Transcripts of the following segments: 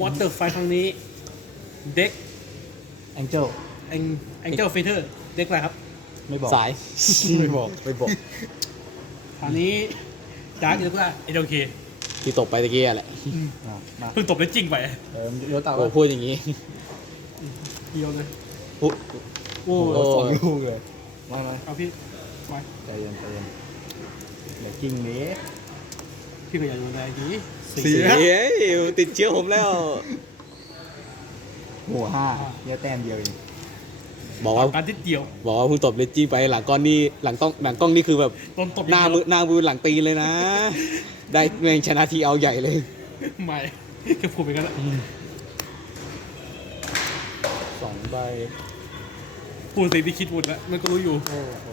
วอเตอร์ไฟครั้งนี้ เด็กแองเจิลแองแองเจิลเฟเธอร์ เด็กอะไรครับ ไม่บอกสาย ไม่บอกไม่บอกคราวนี้ดาร์กเด็กว่าเอโอเคที่ตกไปตะกี้อะแหละอะมาเพิ่งตบได้จริงไปเออโยตาโอ้ว่าพูดอย่างนี้เดียวเลยพูดโอ้โอ้สองลูกเลยมามาเอาพี่ไว้ใจเย็นใจเย็นเดี๋ยวกิ้งนี้พี่ก็อย่าโดนแรงดี เสีเสียยติดเชื้อผมแล้วหัวห้าเนี่ยแต้มเดียวเองบอกว่าการที่เดียวบอกว่าเพิ่งตบเลจี้ไปหลังก้อนนี่หลังต้องหลังกล้องนี่คือแบบโดนตบหน้ามือหน้ามือหลังตีนเลยนะ ได้เมงชนะทีเอาใหญ่เลยไม่แค่พูดไปกันแล้วสองใบพูดสิ่งที่คิดหมดแล้วมันก็รู้อยู่ โอ้โห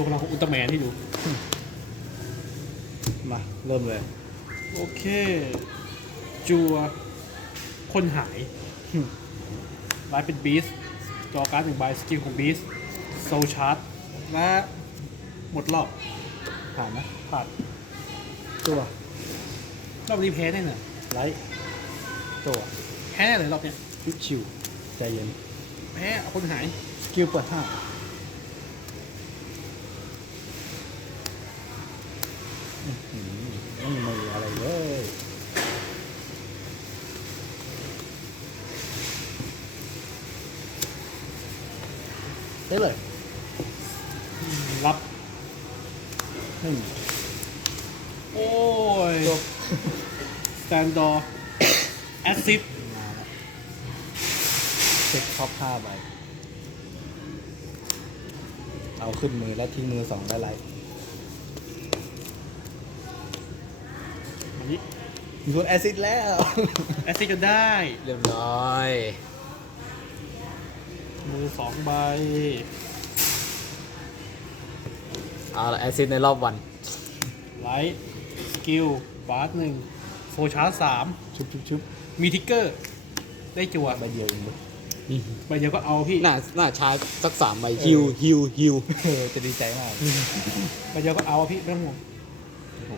ว์พลังของอุลตร้าแมนที่ดู มา เริ่มเลย โอเค จัว คนหายไลฟ์เป็นบีสจอการ์ดหนึ่งใบสกิลของบีสโซชาร์ตและหมดรอบ ผ่านนะ ผ่าน ตัว รอบนี้แพ้แน่เนอะไลท์ตัว แพ้เลยรอบเนี้ยฟิกชิวใจเย็น แพ้เอาคนหาย สกิลเปิดห้าอื้อหือไม่มีมืออะไรเลย ได้เลย รับหนึ่งโอ้ยจบสแตนดอร์แอสซิดมาแล้วเช็คท็อปห้าใบเอาขึ้นมือแล้วทิ้งมือสองได้ไรอันนี้มีคนแอซิดแล้ว แอสซิดก็ได้ เรียบร้อยมือ สองใบเอาละแอซิดในรอบวัน ไลท์สกิลบาร์หนึ่งโซชาร์สามชุบชุบชุบมีทิกเกอร์ ได้จัวใบเดียวเองเว้ยใบเดียวก็เอาพี่หน้าหน้าชาร์จสักสามใบฮิวฮิวฮิวเออจะดีใจมากใบเดียวก็เอาอะพี่ไม่ต้องห่วงโอ้โห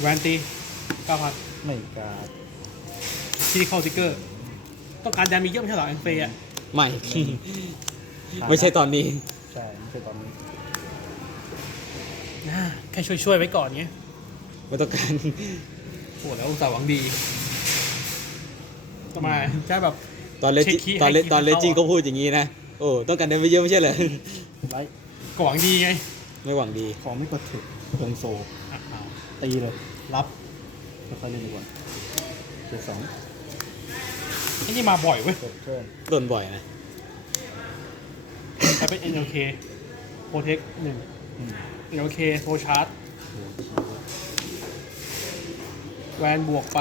แวนตีเก้าพันไม่กล้าที่เข้าทิกเกอร์ ต้องการดามีเยอะไม่ใช่เหรอแองเฟย์อะไม่ ไม่ใช่ตอนนี้ ใช่ไม่ใช่ตอนนี้อ่าแค่ช่วยๆไว้ก่อนเงี้ยไม่ต้องการโอ้แล้วอุตส่าห์หวังดีทำไมแค่แบบ ตอนเลเช็จิคคีย์ตอนเลให้คีย์ตอนเลเข้าจิอะก็พูดอย่างนี้นะโอ้ต้องการเดนไปเยอะไม่ใช่เหรอไลท์ก็หวังดีไงไม่หวังดี ของไม่กดถึกเพิงโซ อะเอาตีเลย รับแล้วค่อยเล่นดีกว่าเจ็ดสอง ไอ้นี่มาบ่อยเว้ย จบเทิร์นโดนบ่อยนะถ้าเป็น NLK โปรเทคหนึ่งอืม NLK โซชาร์ตโอ้ชีวิตแวนบวกไป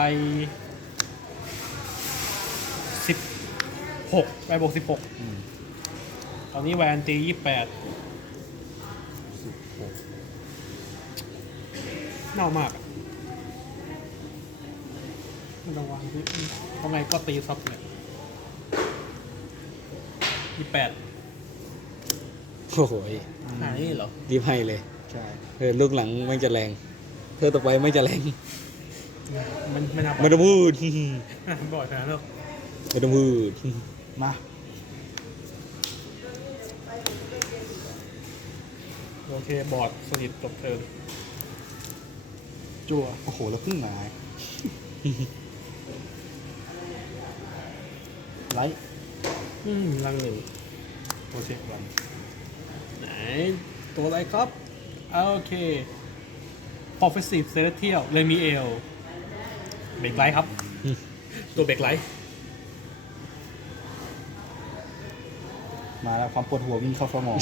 สิบหกแวนบวกสิบหกอืมตอนนี้แวนตียี่แปดสิบหกเน่ามากอะมันระวังที่ เพราะไงก็ตีซับเนี่ยยี่แปดโอ้โหยหายเหรอ รีบให้เลยใช่เออลูกหลังไม่จะแรง เธอต่อไปไม่จะแรงมันไม่น่าไม่ต้องพูดไม่น่าบ่อยขนาดนั้นหรอกไม่ต้องพูด มาโอเค บอร์ดสนิทจบเทิร์นจั่วโอ้โหแล้วเพิ่งมา ไลท์อืมลังหนึ่งโปรเจกต์วันไหน ตัวอะไรครับอ่าโอเค Prophecy Celestial เลยมีเอลเบรกไลท์ครับ ตัวเบรกไลท์มาแล้วความปวดหัววิ่งเข้าสมอง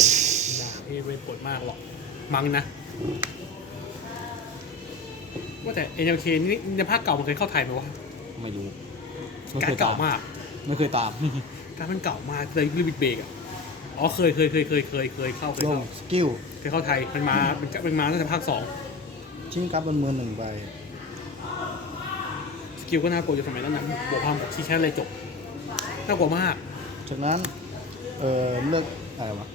อย่าพี่ไม่ปวดมากหรอก มั้งนะ ว่าแต่ NLK นี่ในภาคเก่ามันเคยเข้าไทยไหมวะไม่รู้ไม่การเคยเก่าตามมาก ไม่เคยตามการมันเก่ามากเลยรีบเบรกอะอ๋อเคยเคยเคยเคยเคยเคยเข้าเคยลงเข้าสกิลเคยเข้าไทยมันมามันมันมาตั้งแต่ภาคสองชิ้นการ์ดบนมือหนึ่งใบสกิลก็น่ากลัวอยู่สมัยนั้นนะบวกความชี้แค่เลยจบน่ากลัวมากจากนั้น เอ่อเลือกอะไรวะ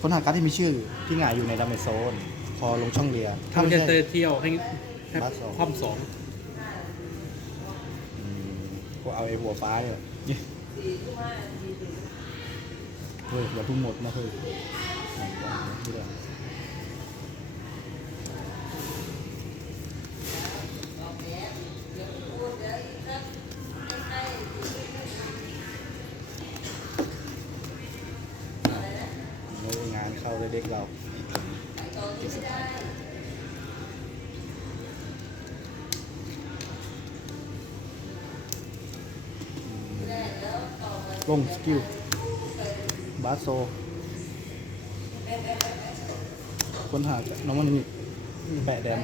ค้นหาการ์ดที่มีชื่อที่หงายอยู่ในดาเมจโซน พอลงช่องเรียถ้าไม่ใช่เตอร์เที่ยวให้ให้บัสสอง ความสองอืมกูเอาไอ้หัวฟ้าเนี่ย เฮ้ยอย่าเพิ่งหมดนะเฮ้ยไหนวะไม่ได้โน้งานเข้าเลยเด็กเรา ลงสกิลบาสโซค้นหาน้องมันนี่แปะแดม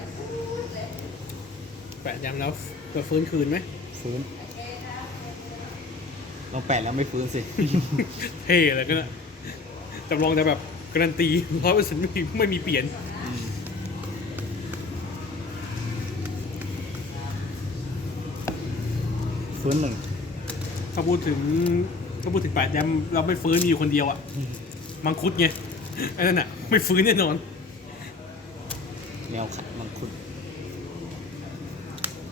แปะยังแล้วจะฟื้นคืนไหมฟื้นลองแปะแล้วไม่ฟื้นสิ เท่เลยก็นะจำลองแต่แบบการันตีร้อยเปอร์เซ็นต์ไม่มีไม่มีเปลี่ยน ฟื้นหนึ่งถ้าพูดถึง ถ้าพูดถึงแปดยมเราไม่ฟื้นมีอยู่คนเดียวอะมังคุดไงไอ้นั่นอะไม่ฟื้นแน่นอนแนวขัดมังคุด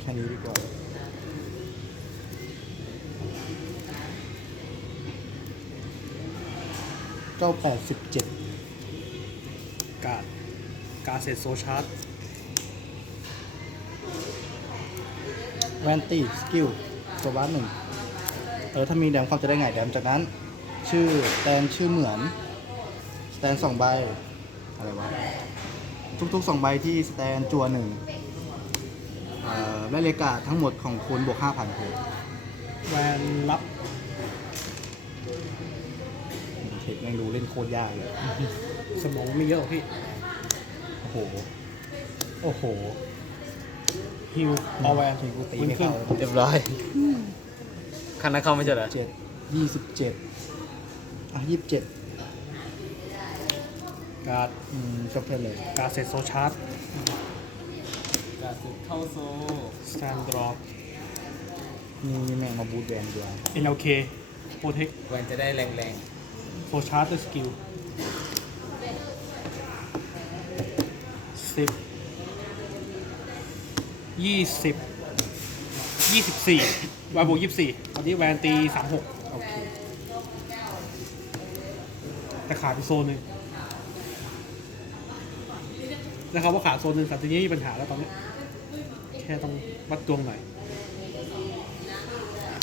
แค่นี้ดีกว่าเก้าแปดสิบเจ็ดการดการดเซตโซชาร์ตแวนตี้สกิลตัวบาสหนึ่ง เออถ้ามีแดมความจะได้ไงแดมจากนั้น ชื่อสแตนชื่อเหมือนสแตนสองใบอะไรวะทุกๆสองใบที่สแตนจัวหนึ่งเอ่อและเลกาทั้งหมดของคุณบวกห้าพันเลยแวนรับเทคแม่งดูเล่นโคตรยากเลย สมองไม่เยอะหรอกพี่ โอ้โห โอ้โห ฮิวเอาแวนทีกูตีไม่เข้าเรียบร้อย คันนั้นเข้าไม่ใช่เหรอเจ็ดยี่สิบเจ็ดอะยี่สิบเจ็ดการดอืมจบเพลเลยการดเซตโซชาร์ตการสึกเข้าโซสแตนดรอปนี่แม่งมาบูทแวนดีกว่าเอ็นเอลเคโปรเทคแวนจะได้แรงโซชาร์ตด้วยสกิลสิบยี่สิบ ยี่สิบสี่วานบวกยี่สิบสี่ตอนนี้แวนตีสามหกโอเคแต่ขาดไปโซนหนึ่งนะครับว่าขาดโซนหนึ่งแต่ทีนี้มีปัญหาแล้วตอนนี้ แค่ต้องวัดดวงหน่อย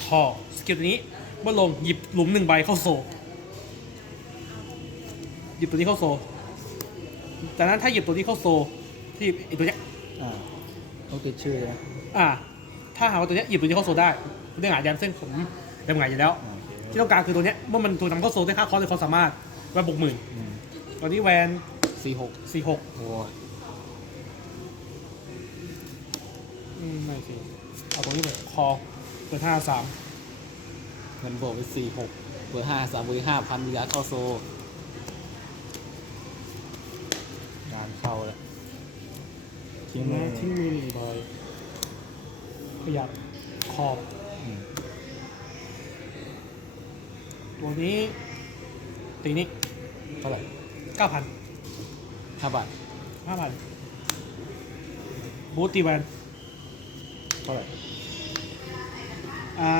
พอสกิลตัวนี้เมื่อลงหยิบหลุมหนึ่งใบเข้าโซ หยิบตัวนี้เข้าโซจากนั้นถ้าหยิบตัวนี้เข้าโซที่ไอตัวเนี้ยอ่าต้องติดชื่อนะอ่า ถ้าหากว่าตัวเนี้ยหยิบตัวนี้เข้าโซได้ตัวนี้หงายแดมเส้นผมแดมหงายอยู่แล้วอ่าโอเคที่ต้องการคือตัวเนี้ยเมื่อมันถูกนำเข้าโซได้ค่าคอร์สหรือความสามารถแวนบวกหมื่นอืมตอนนี้แวนๆสี่หกสี่หกโอ้ยอืมไม่สิเอาตรงนี้เลยคอเปิดห้าสามเงินบวกไปสี่หกเบอร์ห้าสามเบอร์ห้าพันมีการเข้าโซงานเข้าแล้วทิ้ทิ้งงมือทิ้งมือหนึ่งใบ ประหยัดขอบอืมตัวนี้ ตีนี้เท่าไหร่เก้าพันห้าบาทห้าพันบูตตีแวนเท่าไหร่อ่า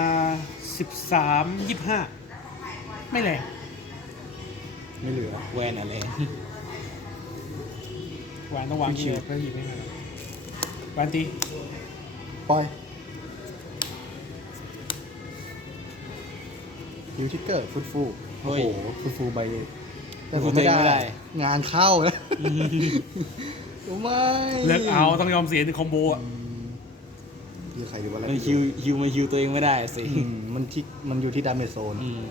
สิบสามยี่ห้าไม่แรงไม่เหลือแวนอะไรแวนต้องวางชิที่วเพื่อหยิบไม่ทันแวนตีปล่อย ยูทิกเกอร์ฟุตฟูโอ้โหฟุตฟูใบแต่ผมไม่ได้ งานเข้าแล้วโอ้ไม่เลือกเอาต้องยอมเสียในคอมโบอะอืมคือใครหรือว่าอะไรมันฮิวฮิวมาฮิวตัวเองไม่ได้สิอืมมันที่มันอยู่ที่ดาเมจโซนอืม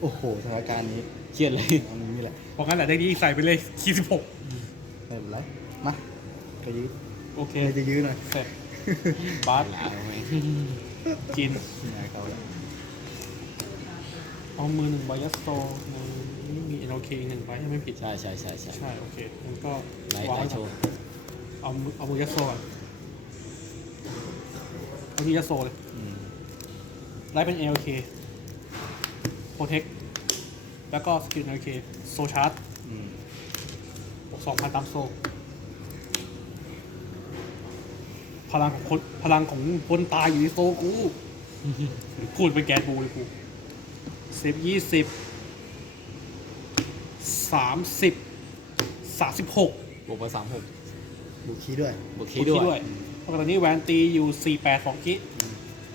โอ้โหสถานการณ์นี้เครียดเลยอันนี้แหละเพราะงั้นแหละได้นี้ใส่ไปเลยยี่สิบหกไม่เป็นไรมาก็ยืดโอเคเลยจะยืดหน่อยเสร็จบาสหลาไหมจินงานเข้าแล้ว เอามือหนึ่งใบยัสโตในนี่มีเอ็นโอเคหนึ่งใบถ้าไม่ผิดใช่ใช่ใช่ใช่ใช่โอเคงั้นก็ไหนวางไหนไว้โชก่อนว์เอามือเอามือยัดโซ่ก่อนเอาที่จะโซเลยอืมไลท์เป็น ALK Protect แล้วก็สกิล ALK โซชาร์จอืมบวกสองพันตามโซ พลังของคนพลังของคนตายอยู่ในโซกูพูดเป็นแกนบูเลยกู สิบยี่สิบสามสิบสามสิบหกบวกไปสามหกดูคีย์ด้วยบวกคีย์ด้วย เพราะตอนนี้แวนตีอยู่สี่แปดสองคิ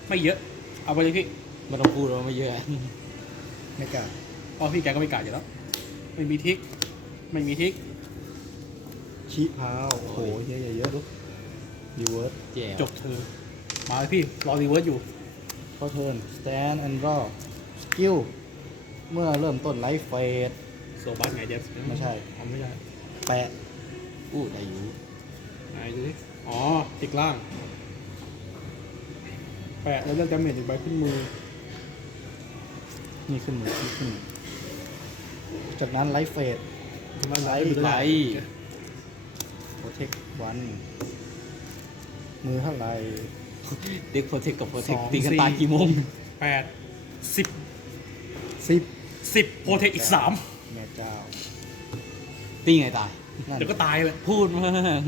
ไม่เยอะ เอาไปเลยพี่ ไม่ต้องพูดว่าไม่เยอะไม่กล้าเพราะพี่แกก็ไม่กล้าอยู่แล้ว ไม่มีทิก ไม่มีทิกคีย์พาวโอ้โหเยอะๆเยอะๆดูรีเวิร์สแย่จบเธอ มาเลยพี่ รอรีเวิร์สอยู่ เข้าเทิร์น stand and draw skill เมื่อเริ่มต้นไลฟ์เฟสโซบัสไงเดฟไม่ใช่อ๋อไม่ใช่แปะอู้ได้อยู่ไหนดูดิอ๋อติกล่าง แปะแล้วเลือกดาเมจหนึ่งใบขึ้นมือ นี่ขึ้นมือนี่ขึ้นมือจากนั้นไลฟ์เฟสทำไมไลไลท์ท์ไลท์ท์โปรเทควันมือเท่าไหร่เด็กโปรเทคกับโปรเทคสองตีกันสี่ ตายกี่โมงแปดสิบ สิบสิบโปรเทคอีกสามแม่เจ้าตีไงตาย นั่นเดี๋ยวก็ตายเลยพูดมาก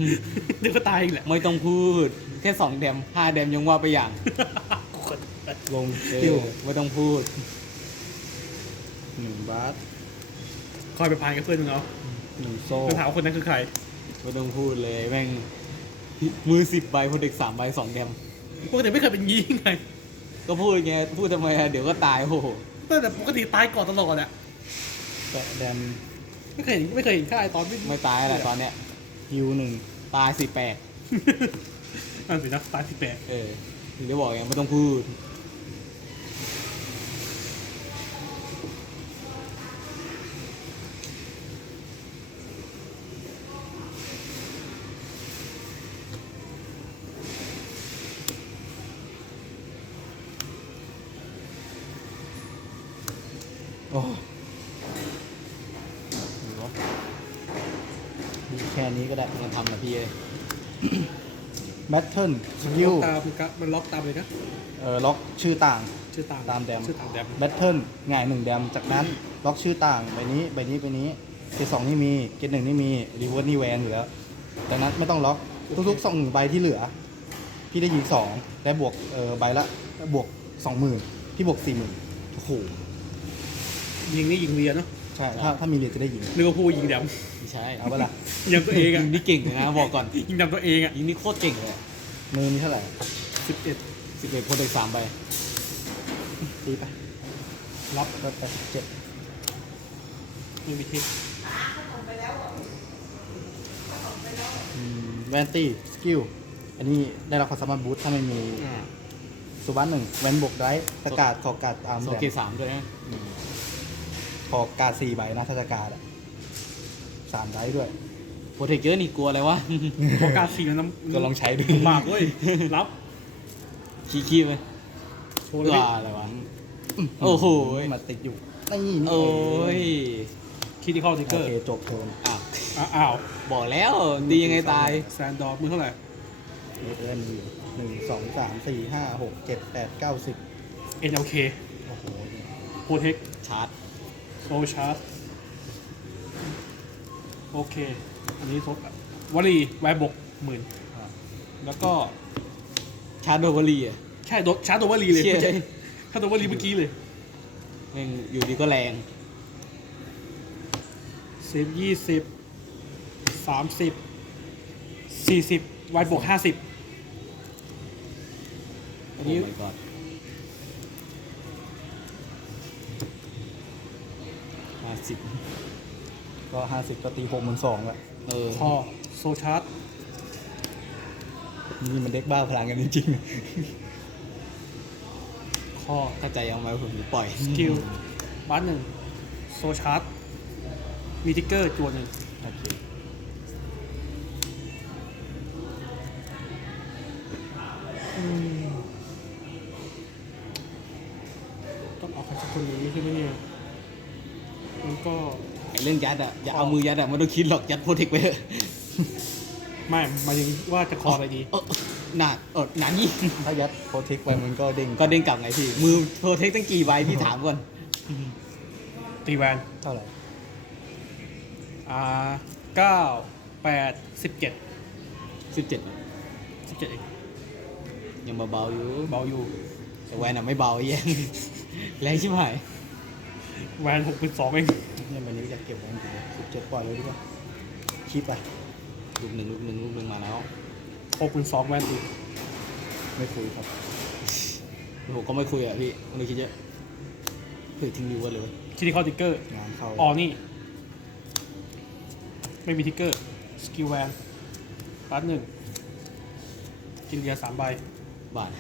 เดี๋ยวก็ตายอีกแหละไม่ต้องพูด แค่สองแดมห้าแดมยังว่าไปอย่างลงสเอกิลอไม่ต้องพูด หนึ่งบาทคอยไปพานกับเพื่อนมึงเอาหนึ่งโซไปถามว่าคนนั้นคือใคร ไม่ต้องพูดเลยแม่ง มือสิบใบโปรเทคสามใบสองแดมปกติไม่เคยเป็นยี่ไง ก็พูดไงพูดทำไมอะเดี๋ยวก็ตายโอ้โห ตั้งแต่ปกติตายก่อนตลอดอะแปะแดมไม่เคยเห็นไม่เคยเห็นค่ายตอนที่ไม่ตายแหละตอนเนี้ยฮิวหนึ่งตายสิแปดนั่นสินะตายที่แปดเออถึงได้บอกไงไม่ต้องพูด โอ้มีแค่นี้ก็ได้มันทำนะพี่เอ้ยแบทเทิลสกิลตามกะมันล็อกตามเลยนะ เอ่อล็อกชื่อต่าง ชื่อตามตามแดม ชื่อตามแดมแบทเทิลง่ายหนึ่งแดม จากนั้นล็อกชื่อต่างใบนี้ใบนี้ใบนี้ เกตสองนี่มี เกตหนึ่งนี่มี รีเวิร์สนี่แวนอยู่แล้วจากนั้นไม่ต้องล็อก ทุกๆสองใบที่เหลือ พี่ได้ยิงสองและบวกเอ่อใบละ บวกสองหมื่นพี่บวกสี่หมื่นโอ้โห ยิงนี่ยิงเรียนเนาะใช่ถ้าถ้ามีเหรียญจะได้ยิงนึกว่าพูดยิงแดมไม่ใช่เอาปะล่ะยิงตัวเองอะยิงนี่เก่งเลยนะบอกก่อนยิงแดมตัวเองอะยิงนี่โคตรเก่งเลยมือมีเท่าไหร่สิบเอ็ดสิบเอ็ดโปรเทคสามใบตีไปรับก็แปดสิบเจ็ดไม่มีทิกแวนตี้สกิลอันนี้ได้รับความสามารถบูทถ้าไม่มีอ่าสุบันหนึ่งแวนบวกได้ประกาศขอการดตามโซแดเกมสามด้วยนะข อการดสี่ใบนะถ้าจะการดอะสามได้ด้วย โปรเทคเยอะนี่กลัวอะไรวะ โอกาสสี่มันน้ำก็ลองใช้ดูลำบากเว้ย รับขี้ขี้ไปโชว์เลยว่าอะไรวะ โอ้โห มาติดอยู่นี่นี่โอ้ยคิดที่เข้าทิกเกโออร์เคจบเทิร์นอ้าวอ้าวบอกแล้วดียังไงตาย แซนดอร์มือเท่าไหร่เอเอ็นมีอยู่หนึ่งสองสามสี่ห้าหกเจ็ดแปดเก้าสิบ NLK โอ้โหโปรเทคชาร์จ โซชาร์จโอเค อันนี้ทดวลีแวร์บกหมื่นแล้วก็ชาร์จโดเวอรี่อะใช่โดชาร์จตัววลีเลยเชี่ยไม่ใช่ชาร์จตัววลีเมื่อกี้เลยแม่งอยู่ดีก็แรงสิบยี่สิบสามสิบสี่สิบวายบวกห้าสิบอันนี้โอ้ my god สิบก็ห้าสิบก็ตีหกหมื่นสองละเออคอโซชาร์จนี่มันเด็กบ้าพลังกันจริงคอเข้าใจเอาไหมผมปล่อยสกิลบัสหนึ่งโซชาร์จมีทิกเกอร์จวนหนึ่งๆโอเคต้องเอาใครสักคนหนึ่งใช่ไหมเนี่ยแล้วก็ ไอ้เรื่องยัดอะอย่าเอามือยัดอะไม่ต้องคิดหรอกยัดโปรเทคไปเถอะไม่หมายถึงว่าจะคออะไรดีเออหนาเออหนานี่ถ้ายัดโปรเทคไปมันก็เด้งก็เด้งกลับไงพี่ มือโปรเทคตั้งกี่ใบพี่ถามก่อนตีแวนเท่าไหร่อ่าเก้าแปดสิบเจ็ดสิบเจ็ดสิบเจ็ดเองยังเบาๆอยู่เบาอยู่แต่แวนอะไม่เบาไอ้เหี้ยังแรงชิบหาย แวนหกเป็นสองเองเนี่ยมันนี้อยากเก็บไว้จริงๆสิบเจ็ดปล่อยเลยดีกว่าคิดไปลูกหนึ่งลูกหนึ่งลูกหนึ่งมาแล้วหกเป็นสองแวนตีไม่คุยครับผมก็ไม่คุยอะพี่ไม่ได้คิดเยอะเฮ้ยทิ้งดิวกันเลยเว้ยคิดที่เข้าติ๊กเกอร์งานเข้าอ๋อนี่ ไม่มีทิกเกอร์สกิลแวนปัดหนึ่งกินเรียสามใบบาท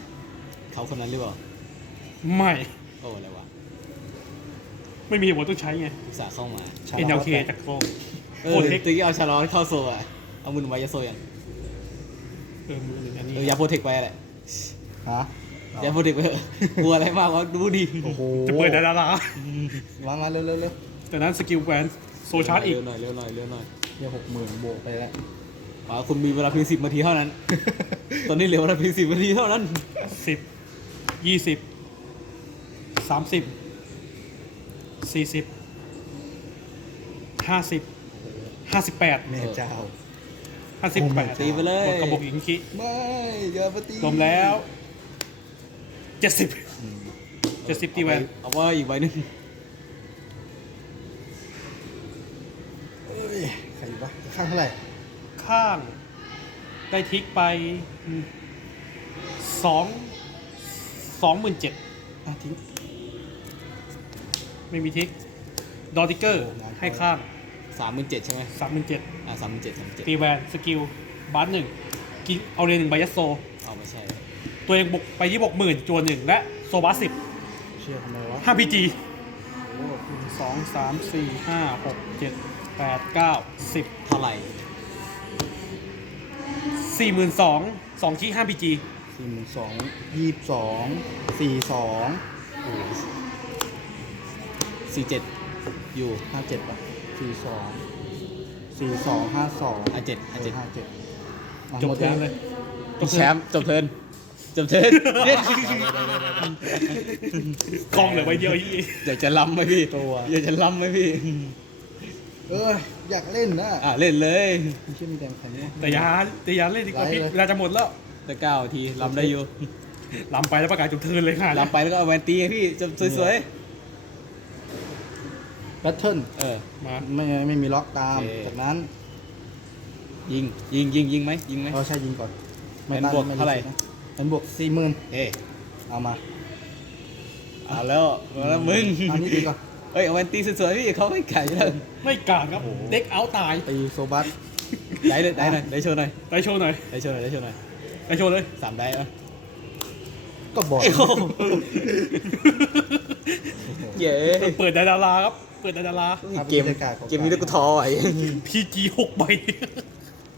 เขาคนนั้นหรือเปล่า ไม่ โอ้อะไรวะ ไม่มีเหตุผลต้องใช้ไงอุตส่าห์เข้ามาชา NLK จากโฟงเออโปรเทคตะกี้เอาชาลอตเข้าโซอะ เอามือหนึ่งใบยาโซยังเออมือหนึ่งอันนี้เออยาโปรเทคไปแหละฮะยาโปรเทคไปเถอะกลัวอะไรมากวะดูดิโอ้โหจะเปิดดารามามาเร็วเร็วเร็วแต่นั้นสกิลแวนโซชาร์จอีก เร็วหน่อยเร็วหน่อยเร็วหน่อยเดี๋ยวหกหมื่นบวกไปแล้วอ๋อคุณมีเวลาเพียงสิบนาทีเท่านั้น ตอนนี้เหลือเวลาเพียงสิบนาทีเท่านั้นสิบยี่สิบสามสิบ สี่สิบห้าสิบห้าสิบแปดแม่เจ้าห้าสิบแปดตีไปเลยหมดกระบอกหญิงคิไม่อย่าไปตีรวมแล้วเจ็ดสิบอืมเจ็ดสิบตีแวนเอาไว่าอีกใบหนึงเอ้ยใครอยู่ปะข้างเท่าไหร่ข้างได้ทิกไปสองสองหมื่นเจ็ดอะทิ้ง ไม่มีทิกดอติกเกอร์โอ้งานเข้าให้ข้างสามหมื่นเจ็ดใช่ไหมสามหมื่นเจ็ดอ่าสามหมื่นเจ็ดสามหมื่นเจ็ดตีแวนสกิลบาสหนึ่งกินเอาเรียนหนึ่งใบยัดโซเอาไม่ใช่ ตัวเองบวกไปที่บวกหมื่นจวนหนึ่งและโซบาสิบเชื่อทำไมวะห้าพีจีโอ้สองสามสี่ห้าหกเจ็ดแปดเก้าสิบเท่าไหร่สี่หมื่นสองสองที่ห้าพีจีสี่หมื่นสองยี่สิบสองสี่สอง สี่เจ็ดอยู่ห้าเจ็ดป่ะสี่สองสี่สองห้าสองอะเจ็ดอะเจ็ดห้าเจ็ดอะจบหมดเทิแล้ร์วนเลยพี่แชมป์จบเทิร์นจบเทิร์นกองเหลือใบเดียวอีกอยากจะล้ำไหมพี่ตัวอยากจะล้ำไหมพี่เอออยากเล่นนะอะเล่นเลยไม่ใช่มีแดงแค่นี้แต่อยาแต่อยาเล่นดีกว่าพี่ไล่เลยเวลาจะหมดแล้วแต่เก้าทีล้ำได้อยู่ลำไปแล้วประกาศจบเทิร์นเลยค่ะล้ำไปแล้วก็เอาแวนตีไงพี่จะสวย แบทเทิลๆเออ มา ไม่ไม่มีล็อกตาม โอเค จากนั้นยิง ยิงยิงยิงไหมยิงไหม เราใช้ยิงก่อนเป็นบวกม่เท่าไหร่ นะเป็นบวกสี่หมื่นเอ้ยเอามาเอาแล้วเอาแล้วมึงอันนี้ดีก่อนเอ้ยเอาแวนตีสวยๆพี่เขาไม่ไก่แล้วไม่กาดครับ เด็กเอาตาย ตีโซบัสได้เลยได้หน่อยได้โชว์หน่อยไปโชว์หน่อย ได้โชว์หน่อยได้โชว์หน่อยไปโชว์เลย สามได้เอะก็บอกเอ้ยโอ้โหเย้ เปิดดาราครับ เปิดดารา เกม เกมนี้ได้กูท้อไอ้ พีจีหกใบ